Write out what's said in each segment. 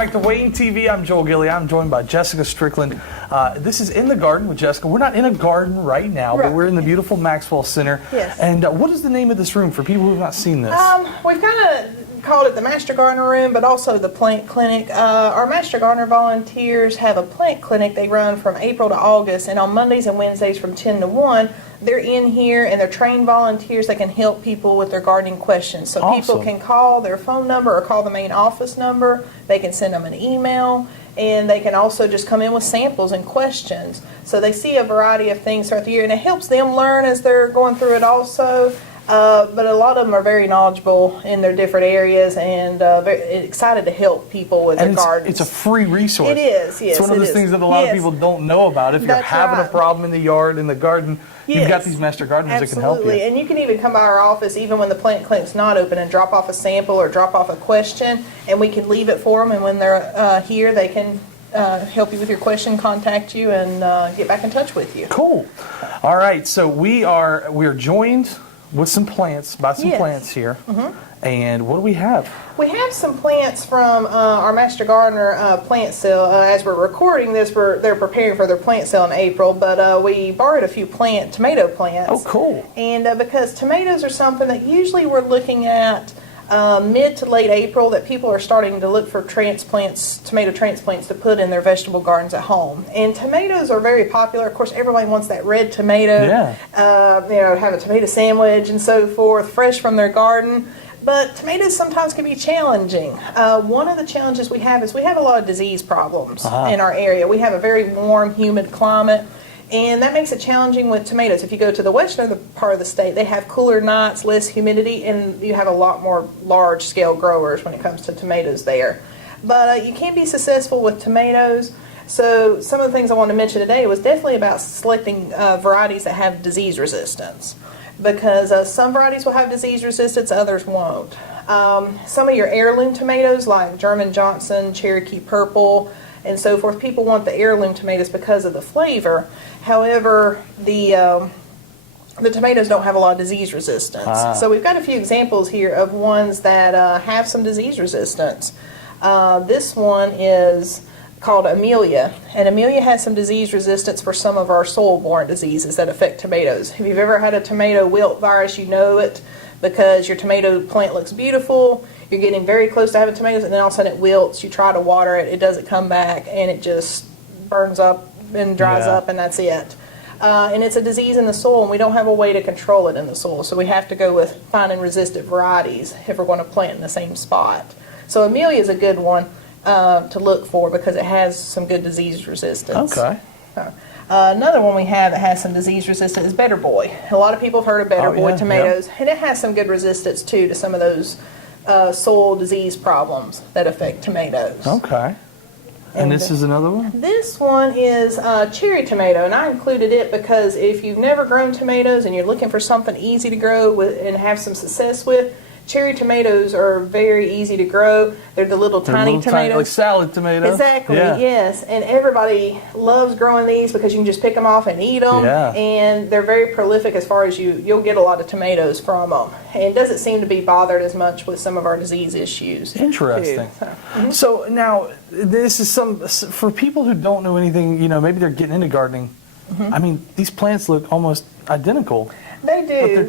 back to Wayne TV. I'm Joel Gilly. I'm joined by Jessica Strickland. This is In the Garden with Jessica. We're not in a garden right now, but we're in the beautiful Maxwell Center. Yes. And what is the name of this room for people who have not seen this? We've kind of called it the Master Gardener Room, but also the Plant Clinic. Our Master Gardener volunteers have a plant clinic they run from April to August, and on Mondays and Wednesdays from 10 to 1, they're in here and they're trained volunteers that can help people with their gardening questions. So Awesome. people can call their phone number or call the main office number. They can send them an email, and they can also just come in with samples and questions. So they see a variety of things throughout the year, and it helps them learn as they're going through it also. But a lot of them are very knowledgeable in their different areas and very excited to help people with their gardens. It's a free resource. It is, yes. It's one of those things that a lot of people don't know about. If you're having a problem in the yard, in the garden, you've got these master gardeners that can help you. Absolutely, and you can even come by our office even when the plant clinic's not open and drop off a sample or drop off a question, and we can leave it for them, and when they're here, they can help you with your question, contact you, and get back in touch with you. Cool. All right, so we are joined with some plants, plants here. And what do we have? We have some plants from our Master Gardener plant sale. As we're recording this, they're preparing for their plant sale in April, but we borrowed a few tomato plants. Oh, cool. And because tomatoes are something that usually we're looking at mid to late April, that people are starting to look for tomato transplants to put in their vegetable gardens at home. And tomatoes are very popular. Of course, everybody wants that red tomato, have a tomato sandwich and so forth, fresh from their garden. But tomatoes sometimes can be challenging. One of the challenges we have is we have a lot of disease problems in our area. We have a very warm, humid climate. And that makes it challenging with tomatoes. If you go to the western part of the state, they have cooler nights, less humidity, and you have a lot more large-scale growers when it comes to tomatoes there. But you can be successful with tomatoes. So some of the things I want to mention today was definitely about selecting varieties that have disease resistance. Because some varieties will have disease resistance, others won't. Some of your heirloom tomatoes, like German Johnson, Cherokee Purple, and so forth, people want the heirloom tomatoes because of the flavor. However, the tomatoes don't have a lot of disease resistance. So we've got a few examples here of ones that have some disease resistance. This one is called Amelia, and Amelia has some disease resistance for some of our soil-borne diseases that affect tomatoes. If you've ever had a tomato wilt virus, you know it because your tomato plant looks beautiful, you're getting very close to having tomatoes, and then all of a sudden it wilts, you try to water it, it doesn't come back, and it just burns up and dries up, and that's it. And it's a disease in the soil, and we don't have a way to control it in the soil, so we have to go with finding resistant varieties if we're going to plant in the same spot. So Amelia is a good one to look for because it has some good disease resistance. Okay. Another one we have that has some disease resistance is Better Boy. A lot of people have heard of Better Boy tomatoes, and it has some good resistance too to some of those soil disease problems that affect tomatoes. Okay. And this is another one? This one is cherry tomato, and I included it because if you've never grown tomatoes and you're looking for something easy to grow and have some success with, cherry tomatoes are very easy to grow. They're the little tiny tomatoes. Like salad tomatoes. Exactly, yes. And everybody loves growing these because you can just pick them off and eat them. Yeah. And they're very prolific as far as you'll get a lot of tomatoes from them. And it doesn't seem to be bothered as much with some of our disease issues. Interesting. So now, this is for people who don't know anything, maybe they're getting into gardening. I mean, these plants look almost identical. They do. But they're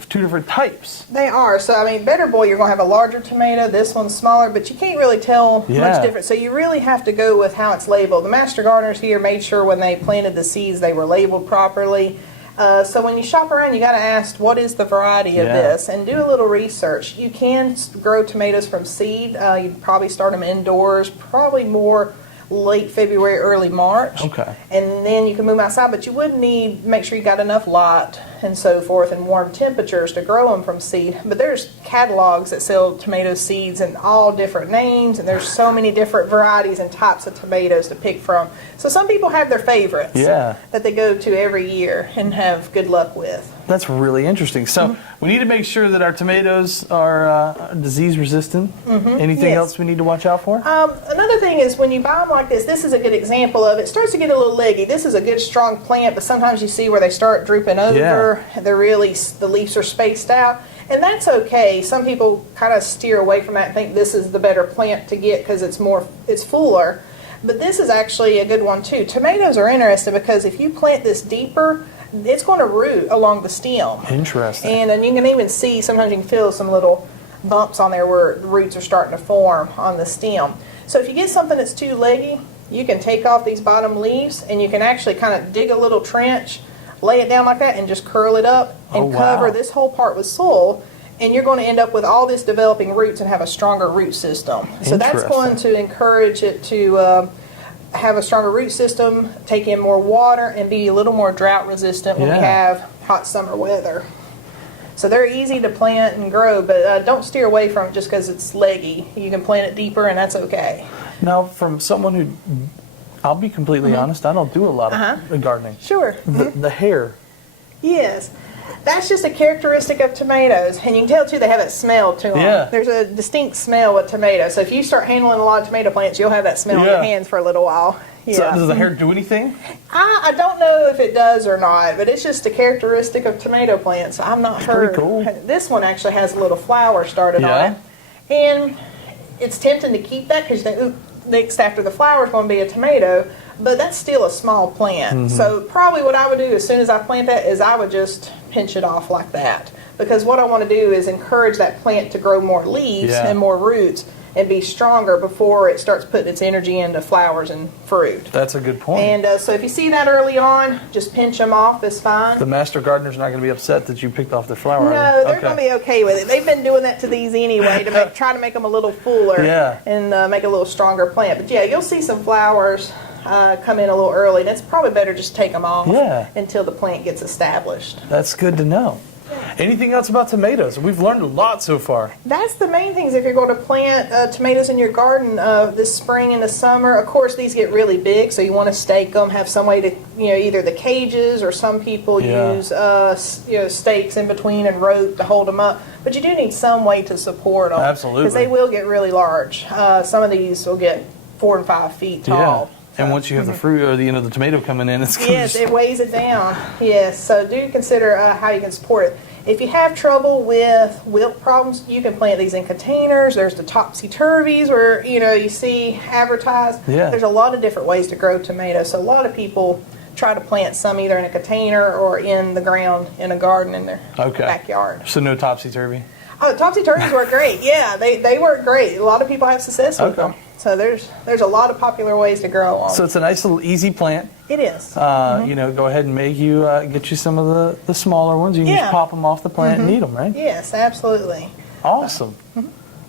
two different types. They are. So, I mean, Better Boy, you're going to have a larger tomato. This one's smaller, but you can't really tell much difference. So you really have to go with how it's labeled. The Master Gardeners here made sure when they planted the seeds they were labeled properly. So when you shop around, you got to ask, what is the variety of this? And do a little research. You can grow tomatoes from seed. You'd probably start them indoors, probably more late February, early March. Okay. And then you can move them outside, but you would make sure you got enough light and so forth and warm temperatures to grow them from seed. But there's catalogs that sell tomato seeds in all different names, and there's so many different varieties and types of tomatoes to pick from. So some people have their favorites that they go to every year and have good luck with. That's really interesting. So we need to make sure that our tomatoes are disease resistant. Anything else we need to watch out for? Another thing is when you buy them like this is a good example of it. Starts to get a little leggy. This is a good strong plant, but sometimes you see where they start drooping over. The leaves are spaced out. And that's okay. Some people kind of steer away from that and think this is the better plant to get because it's fuller. But this is actually a good one too. Tomatoes are interesting because if you plant this deeper, it's going to root along the stem. Interesting. And you can even see, sometimes you can feel some little bumps on there where the roots are starting to form on the stem. So if you get something that's too leggy, you can take off these bottom leaves and you can actually kind of dig a little trench, lay it down like that, and just curl it up and cover this whole part with soil. And you're going to end up with all this developing roots and have a stronger root system. So that's going to encourage it to have a stronger root system, take in more water, and be a little more drought resistant when we have hot summer weather. So they're easy to plant and grow, but don't steer away from it just because it's leggy. You can plant it deeper, and that's okay. Now, from someone who, I'll be completely honest, I don't do a lot of gardening. Sure. The hair. Yes. That's just a characteristic of tomatoes, and you can tell too they have that smell to them. Yeah. There's a distinct smell with tomatoes. So if you start handling a lot of tomato plants, you'll have that smell in your hands for a little while. Yeah. So does the hair do anything? I don't know if it does or not, but it's just a characteristic of tomato plants. I'm not sure. Pretty cool. This one actually has a little flower started on it, and it's tempting to keep that because you think, ooh, next after the flower is going to be a tomato. But that's still a small plant. So probably what I would do as soon as I plant that is I would just pinch it off like that. Because what I want to do is encourage that plant to grow more leaves and more roots and be stronger before it starts putting its energy into flowers and fruit. That's a good point. And so if you see that early on, just pinch them off. It's fine. The master gardener's not going to be upset that you picked off the flower. No, they're going to be okay with it. They've been doing that to these anyway to try to make them a little fuller and make a little stronger plant. But yeah, you'll see some flowers come in a little early, and it's probably better just to take them off until the plant gets established. That's good to know. Anything else about tomatoes? We've learned a lot so far. That's the main things if you're going to plant tomatoes in your garden this spring and the summer. Of course, these get really big, so you want to stake them, have some way to, either the cages or some people use, stakes in between and rope to hold them up. But you do need some way to support them. Absolutely. Because they will get really large. Some of these will get 4 and 5 feet tall. And once you have the fruit or the tomato coming in, it's going to it weighs it down. Yes, so do consider how you can support it. If you have trouble with wilt problems, you can plant these in containers. There's the topsy-turvies where you see advertised. There's a lot of different ways to grow tomatoes. So a lot of people try to plant some either in a container or in the ground in a garden in their backyard. So no topsy-turvy? Oh, topsy-turvies work great. Yeah, they work great. A lot of people have success with them. So there's a lot of popular ways to grow them. So it's a nice little easy plant. It is. Go ahead and get you some of the smaller ones. You can just pop them off the plant and eat them, right? Yes, absolutely. Awesome.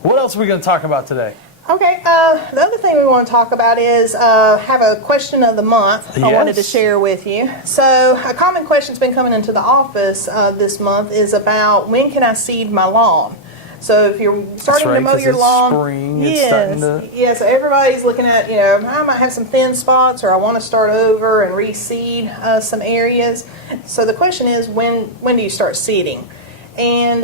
What else are we going to talk about today? Okay, the other thing we want to talk about is have a question of the month I wanted to share with you. So a common question that's been coming into the office this month is about when can I seed my lawn? So if you're starting to mow your lawn, spring, it's starting to... so everybody's looking at, I might have some thin spots or I want to start over and reseed some areas. So the question is, when do you start seeding? And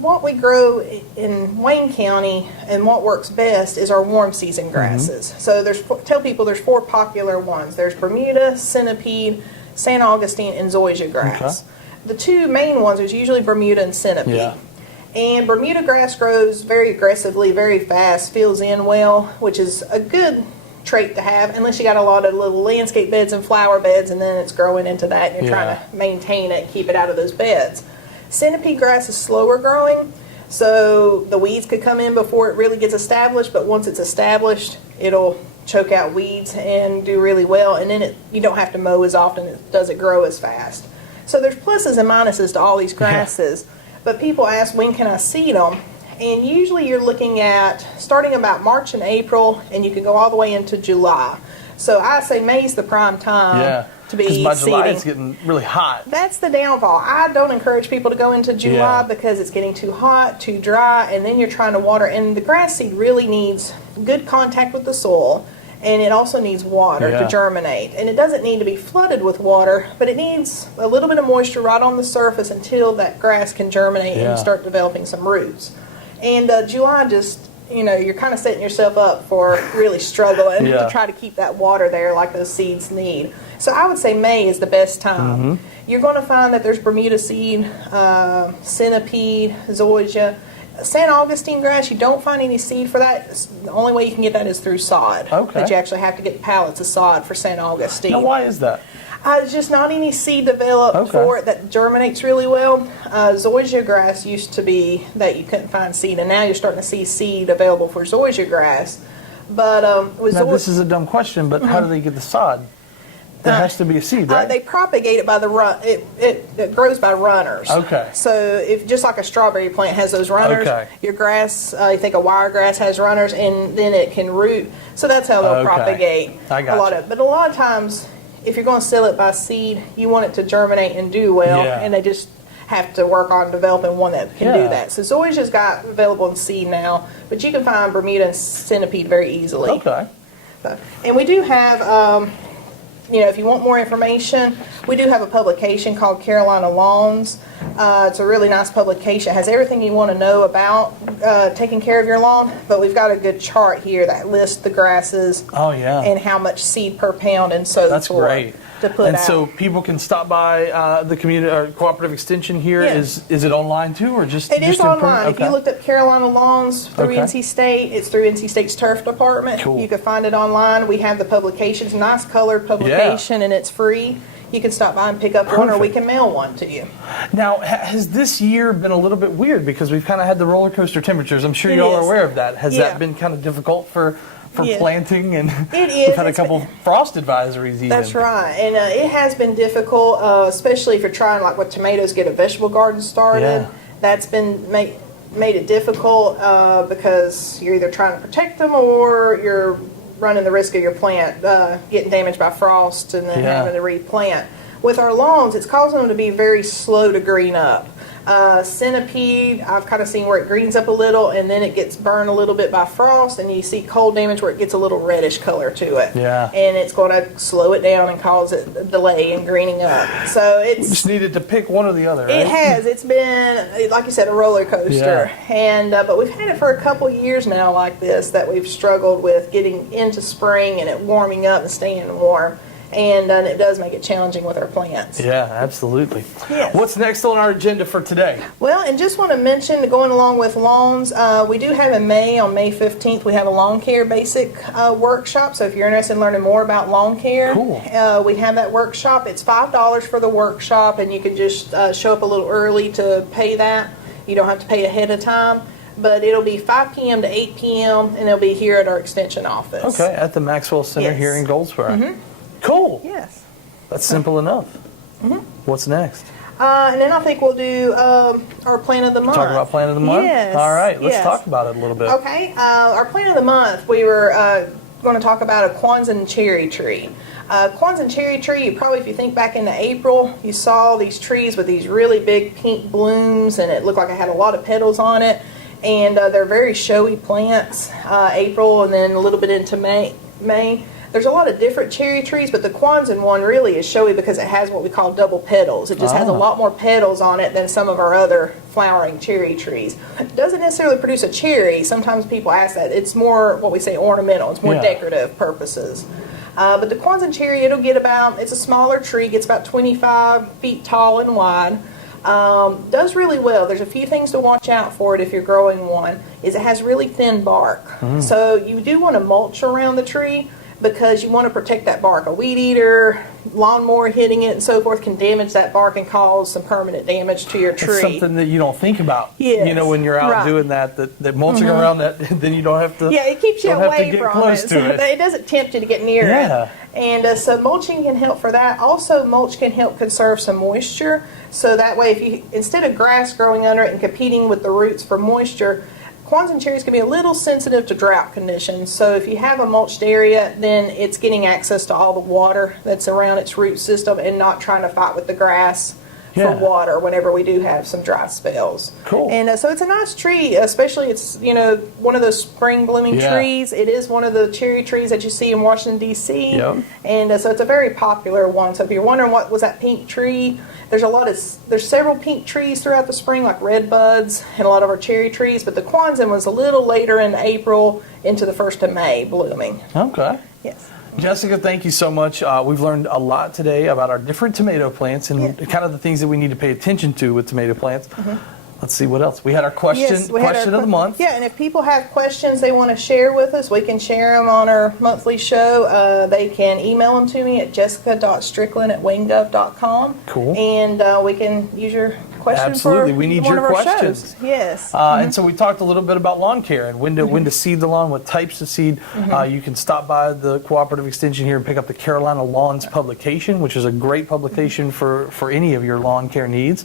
what we grow in Wayne County and what works best is our warm season grasses. So tell people there's 4 popular ones. There's Bermuda, centipede, St. Augustine, and zoysia grass. The 2 main ones is usually Bermuda and centipede. And Bermuda grass grows very aggressively, very fast, fills in well, which is a good trait to have, unless you got a lot of little landscape beds and flower beds, and then it's growing into that, and you're trying to maintain it, keep it out of those beds. Centipede grass is slower growing, so the weeds could come in before it really gets established, but once it's established, it'll choke out weeds and do really well, and then you don't have to mow as often, it doesn't grow as fast. So there's pluses and minuses to all these grasses. But people ask, when can I seed them? And usually you're looking at starting about March and April, and you can go all the way into July. So I say May's the prime time to be seeding. Because by July it's getting really hot. That's the downfall. I don't encourage people to go into July because it's getting too hot, too dry, and then you're trying to water. And the grass seed really needs good contact with the soil. And it also needs water to germinate. And it doesn't need to be flooded with water, but it needs a little bit of moisture right on the surface until that grass can germinate and start developing some roots. And July just you're kind of setting yourself up for really struggling Yeah. to try to keep that water there like those seeds need. So I would say May is the best time. You're going to find that there's Bermuda seed, centipede, zoysia. San Augustine grass, you don't find any seed for that. The only way you can get that is through sod. Okay. But you actually have to get pallets of sod for San Augustine. Now, why is that? There's just not any seed developed for it that germinates really well. Zoysia grass used to be that you couldn't find seed, and now you're starting to see seed available for zoysia grass. But with Now, this is a dumb question, but how do they get the sod? There has to be a seed, right? They propagate it by the run. It grows by runners. Okay. So if just like a strawberry plant has those runners, Okay. your grass, you think a wiregrass has runners, and then it can root. So that's how they'll Okay. propagate. I got a lot you. of. But a lot of times, if you're going to sell it by seed, you want it to germinate and do well, Yeah. and they just have to work on developing one that can do Yeah. that. So Zoysia's got available in seed now, but you can find Bermuda and centipede very easily. Okay. And we do have, if you want more information, we do have a publication called Carolina Lawns. It's a really nice publication. It has everything you want to know about taking care of your lawn, but we've got a good chart here that lists the grasses Oh, yeah. and how much seed per pound and so That's forth great. to put And out. so people can stop by the community or cooperative extension here. Yeah. Is it online too, or just It is just in print? online. If Okay. you looked up Carolina Lawns through Okay. NC State, it's through NC State's turf department. Cool. You can find it online. We have the publications, nice colored publication, and it's free. You can stop by and pick up one, or we Perfect. can mail one to you. Now, has this year been a little bit weird because we've kind of had the roller coaster temperatures? I'm sure It you all are is. aware of that. Has Yeah. that been kind of difficult for Yeah. planting? And It is. we've had a It's couple frost advisories even. That's right, and it has been difficult, especially if you're trying, like with tomatoes, get a vegetable garden started. Yeah. That's been made it difficult because you're either trying to protect them or you're running the risk of your plant getting damaged by frost and then Yeah. having to replant. With our lawns, it's causing them to be very slow to green up. Centipede, I've kind of seen where it greens up a little and then it gets burned a little bit by frost, and you see cold damage where it gets a little reddish color to it. Yeah. And it's going to slow it down and cause it a delay in greening up. So it's Just needed to pick one or the other, right? it has. It's been, like you said, a roller coaster. And but we've had it for a couple years now like this, that we've struggled with getting into spring and it warming up and staying warm. And it does make it challenging with our plants. Yeah, absolutely. Yes. What's next on our agenda for today? Well, and just want to mention, going along with lawns, we do have in May, on May 15th, we have a lawn care basic workshop. So if you're interested in learning more about lawn care, Cool. We have that workshop. It's $5 for the workshop, and you can just show up a little early to pay that. You don't have to pay ahead of time. But it'll be 5 p.m. to 8 p.m., and it'll be here at our extension office. Okay, at the Maxwell Center Yes. here in Goldsboro. Cool. Yes. That's simple enough. What's next? And then I think we'll do our plant of the month. Talk about plant of the month? Yes. All right, let's yes. talk about it a little bit. Okay, our plant of the month, we were going to talk about a Kwanzaa cherry tree. Kwanzaa cherry tree, if you think back into April, you saw these trees with these really big pink blooms, and it looked like it had a lot of petals on it. And they're very showy plants, April and then a little bit into May. There's a lot of different cherry trees, but the Kwanzaa one really is showy because it has what we call double petals. It just has a lot more petals on it than some of our other flowering cherry trees. It doesn't necessarily produce a cherry. Sometimes people ask that. It's more what we say ornamental. It's more decorative purposes. But the Kwanzaa cherry, it's a smaller tree, gets about 25 feet tall and wide. Does really well. There's a few things to watch out for it if you're growing one, is it has really thin bark. So you do want to mulch around the tree, because you want to protect that bark. A weed eater, lawnmower hitting it, and so forth can damage that bark and cause some permanent damage to your tree. It's something that you don't think about. Yes, You know, when you're out right. doing that mulching around that, then you don't have to. Yeah, it keeps you don't have to away get from close it. to So it. it doesn't tempt you to get near Yeah. it. And so mulching can help for that. Also, mulch can help conserve some moisture. So that way, instead of grass growing under it and competing with the roots for moisture, Kwanzaa cherries can be a little sensitive to drought conditions. So if you have a mulched area, then it's getting access to all the water that's around its root system and not trying to fight with the grass Yeah. water whenever we do have some dry spells. Cool. And so it's a nice tree, especially it's, one of those spring blooming Yeah. trees. It is one of the cherry trees that you see in Washington, D.C. Yep. And so it's a very popular one. So if you're wondering what was that pink tree, there's several pink trees throughout the spring, like red buds, and a lot of our cherry trees. But the Kwanzaa was a little later in April into the 1st of May blooming. Okay. Yes. Jessica, thank you so much. We've learned a lot today about our different tomato plants and kind of the things that we need to pay attention to with tomato plants. Let's see what else. We had our question of the month. Yeah, and if people have questions they want to share with us, we can share them on our monthly show. They can email them to me at jessica.strickland@wingdove.com. Cool. And we can use your question Absolutely. for We need one your of our questions. shows. Yes. And so we talked a little bit about lawn care and when to seed the lawn, what types of seed. You can stop by the Cooperative Extension here and pick up the Carolina Lawns publication, which is a great publication for any of your lawn care needs.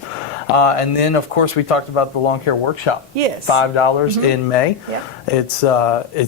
And then, of course, we talked about the lawn care workshop. Yes. $5 in May. Yeah. It's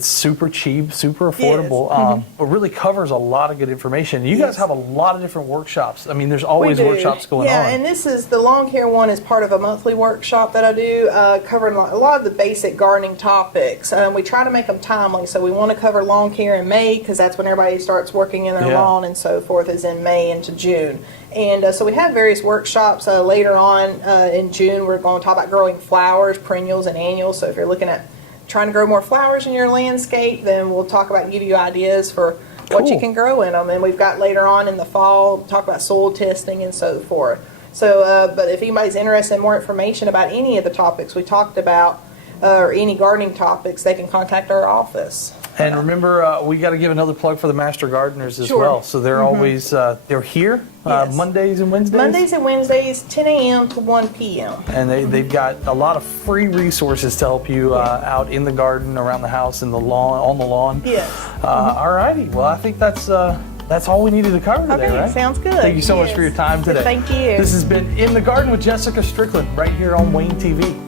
super cheap, super affordable, but really covers a lot of good information. You guys have a lot of different workshops. I mean, there's always workshops going on. Yeah, and the lawn care one is part of a monthly workshop that I do, covering a lot of the basic gardening topics. We try to make them timely, so we want to cover lawn care in May because that's when everybody starts working in their lawn and so forth, is in May into June. And so we have various workshops later on in June. We're going to talk about growing flowers, perennials, and annuals. So if you're looking at trying to grow more flowers in your landscape, then we'll talk about, give you ideas for what you can grow in them. And we've got later on in the fall, talk about soil testing and so forth. So, but if anybody's interested in more information about any of the topics we talked about, or any gardening topics, they can contact our office. And remember, we got to give another plug for the Master Gardeners as well. So they're always, they're here Mondays and Wednesdays? Mondays and Wednesdays, 10 a.m. to 1 p.m. And they've got a lot of free resources to help you out in the garden, around the house, in the lawn, on the lawn. Yes. All righty. Well, I think that's all we needed to cover today, right? Sounds good. Thank you so much for your time today. Thank you. This has been In the Garden with Jessica Strickland right here on Wayne TV.